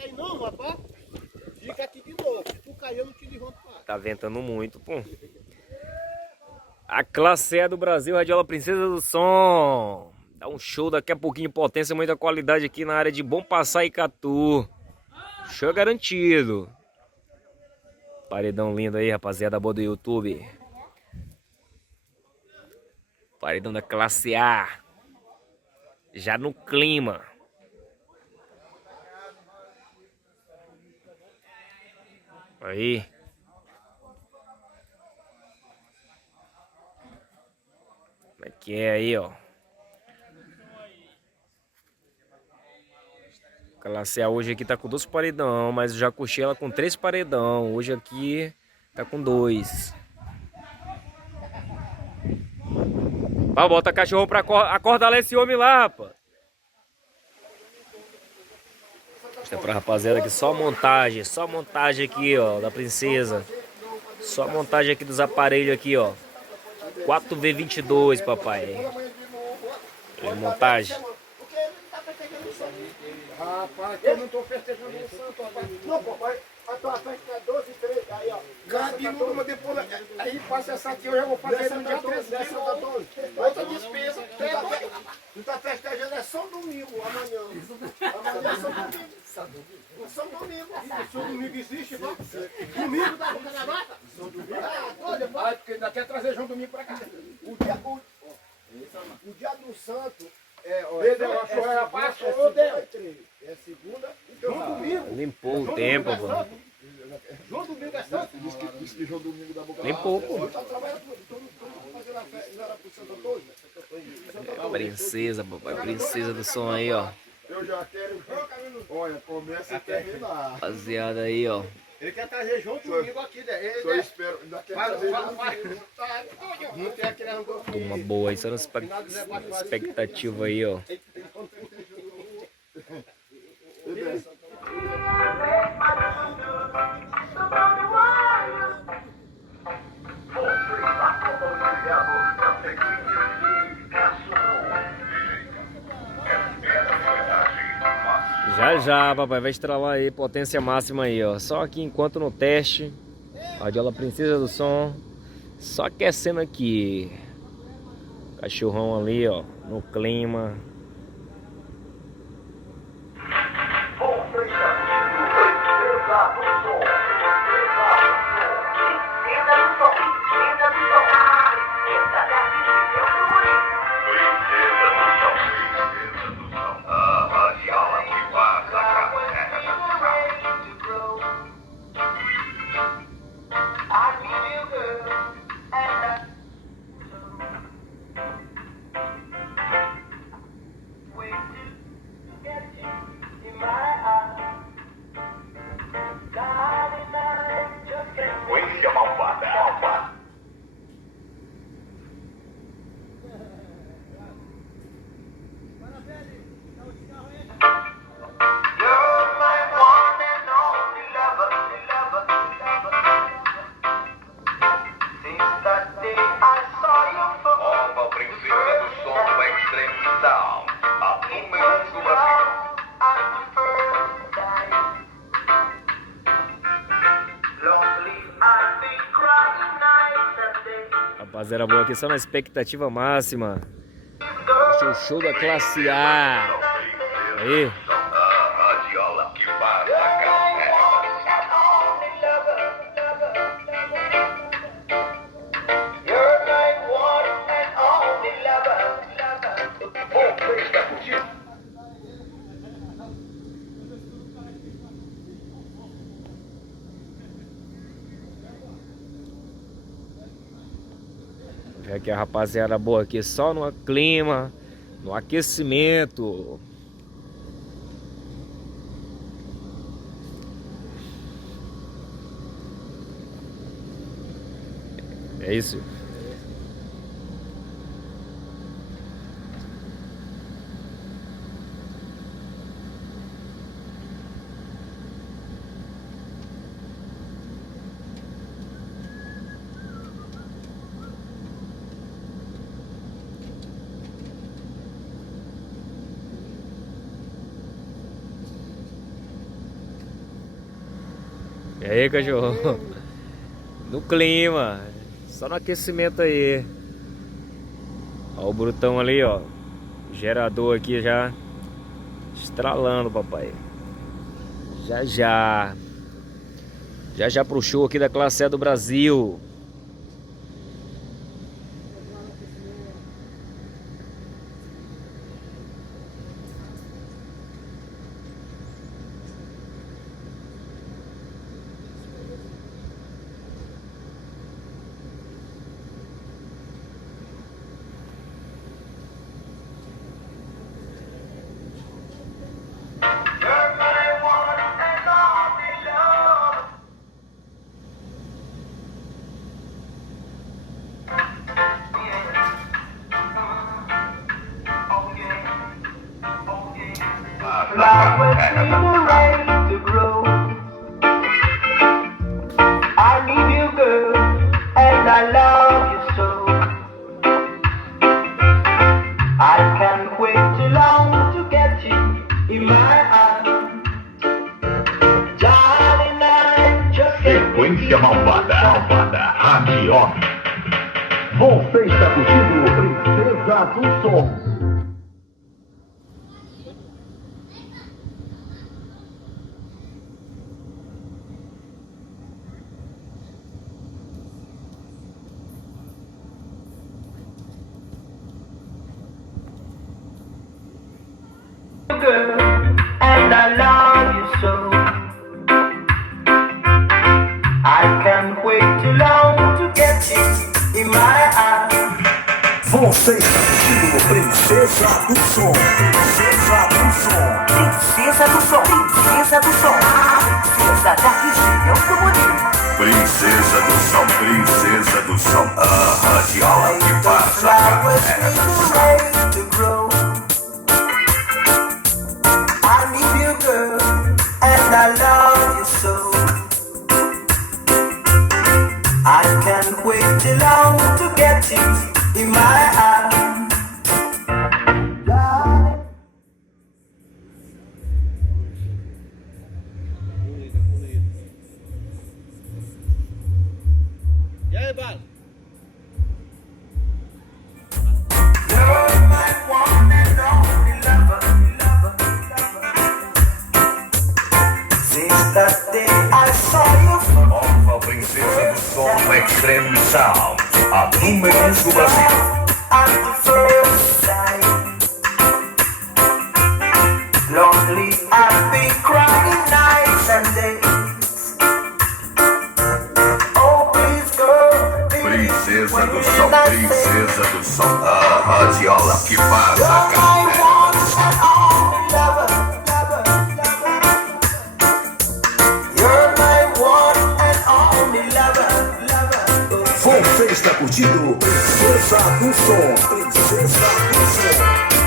cair não, rapaz. Fica aqui de novo. Se tu cair, eu não te levanto mais. Tá ventando muito, pô. A classe E do Brasil, Radiola Princesa do Som. Dá um show daqui a pouquinho, potência, muita qualidade aqui na área de Bom Passar Icatu. Show garantido. Paredão lindo aí, rapaziada boa do YouTube. Paredão da classe A. Já no clima. Aí. Como é que é aí, ó. Classe A hoje aqui tá com 2 paredão, mas eu já curti ela com 3 paredão. Hoje aqui tá com 2. Vai, bota cachorro pra acorda lá esse homem lá, rapaz. Mostra pra rapaziada aqui, só montagem aqui, ó, da Princesa. Só montagem aqui dos aparelhos aqui, ó. 4V22, papai. É montagem. Rapaz, eu não tô festejando o santo, rapaz. Não, papai, a tua festa é 12 e 13, aí, ó. Cabiludo, depois, aí passa essa aqui, eu já vou fazer no dia 13 de setembro. Outra despesa. Tu tá festejando, é só domingo, amanhã. Amanhã é só domingo. Só domingo. Só domingo existe, não? Domingo da Boca da Mata? Só domingo? Ah, porque ainda quer trazer João Domingo pra cá. O dia do santo... É segunda, João Domingo. Limpou o tempo, mano. João Domingo é santo? Diz que João Domingo da Boca. Limpou, pô. Tá trabalhando fazendo a festa, não era pro Santo Antônio? Ó, Princesa, papai. Princesa do som aí, ó. Eu já quero. Olha, começa a terminar. Rapaziada aí, ó. Ele quer trazer João Domingo aqui, né? Só espero. Ainda quer trazer João Domingo. Não tem aquele andor. Uma boa aí, só na expectativa aí, ó. Já, papai, vai estralar aí, potência máxima aí, ó. Só aqui enquanto no teste. Radiola Princesa do Som. Só aquecendo aqui. Cachorrão ali, ó, no clima. Rapaziada boa aqui, só na expectativa máxima. Esse é o show da classe A. Aí. É que a rapaziada boa aqui só no clima, no aquecimento. É isso. E aí, cachorro? No clima. Só no aquecimento aí. Ó o brutão ali, ó. Gerador aqui já estralando, papai. Já já. Já já pro show aqui da classe A do Brasil. Flowers need a rain to grow. I need you, girl, and I love you so. I can't wait too long to get you in my arms. Darling, I just can't Sequência malvada, Radiola. Você está curtindo Princesa do Som. girl, and I love you so. I can't wait too long to get you in my arms. Você está curtindo Princesa do Som. Princesa do Som. Princesa do Som. Princesa do Som. A princesa da região do Bonito. Princesa do Som. Princesa do Som. A radiola que passa a I need you, girl, and I love you so. I can't wait too long to get you in my arms. E aí, Bala? You're my one and only lover. Since that day I saw you from Nova Princesa do Som Extreme Sound. A número 1 do Brasil. at the first sight. Lonely I've been crying nights and days. Oh please girl, Princesa do Som. Princesa do Som. A radiola que passa a you're my one and only lover. You're my one and only lover. Você está curtindo Princesa do Som. Princesa do Som.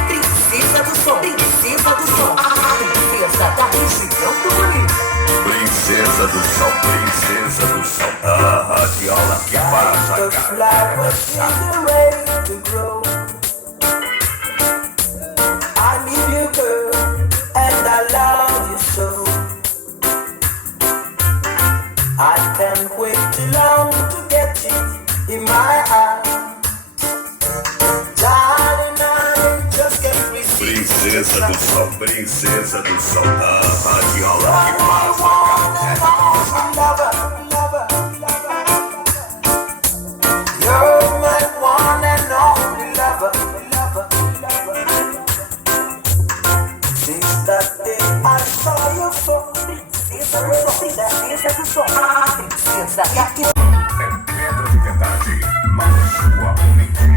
Princesa do Som. Princesa do Som. A princesa da região do Bonito. Princesa do Som. Princesa do Som. A radiola que passa The flowers in the rain to grow. I need you, girl, and I love you so. I can't wait too long to get you in my arms. Darling, I just can't resist. Princesa do Som. Princesa do Som. A radiola que passa You're my one and only lover. Since that day I saw you for Princesa do Som. Princesa do Som. A princesa da região. É pedra de verdade, mas sua mente.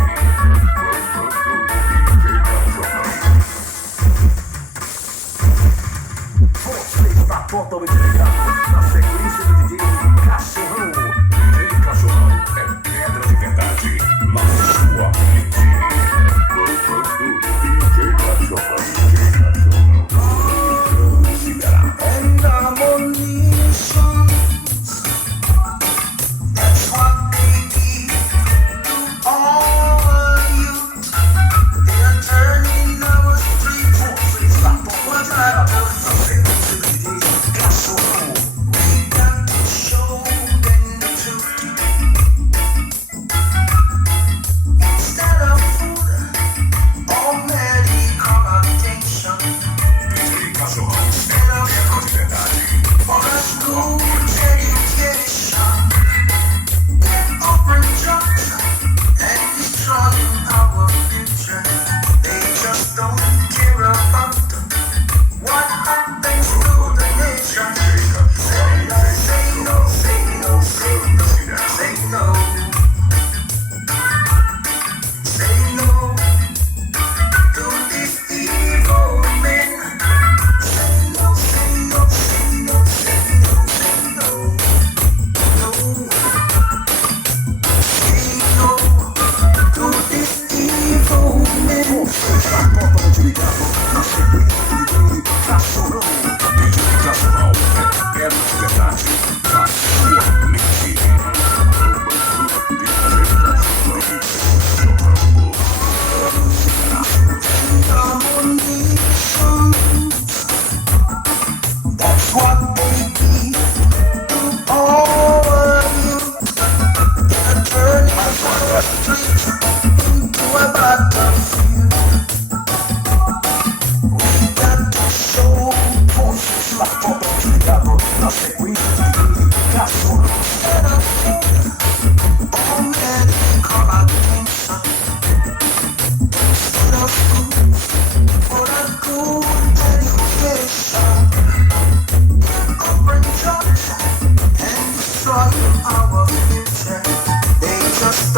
Você está totalmente ligado na sequência do DJ Cachorrão. DJ Cachorrão é pedra de verdade, mas sua mente. DJ Cachorrão. and ammunition. That's what they give to all youth. They're turning our streets. Você está totalmente ligado na sequência do DJ Cachorrão. We got to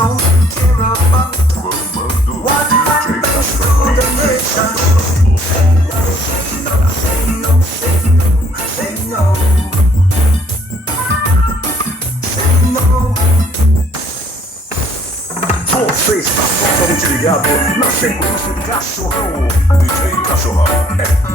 don't care about what happens to the nation. Say no, say no, say no, say no. Você está totalmente ligado na sequência do Cachorrão. DJ Cachorrão é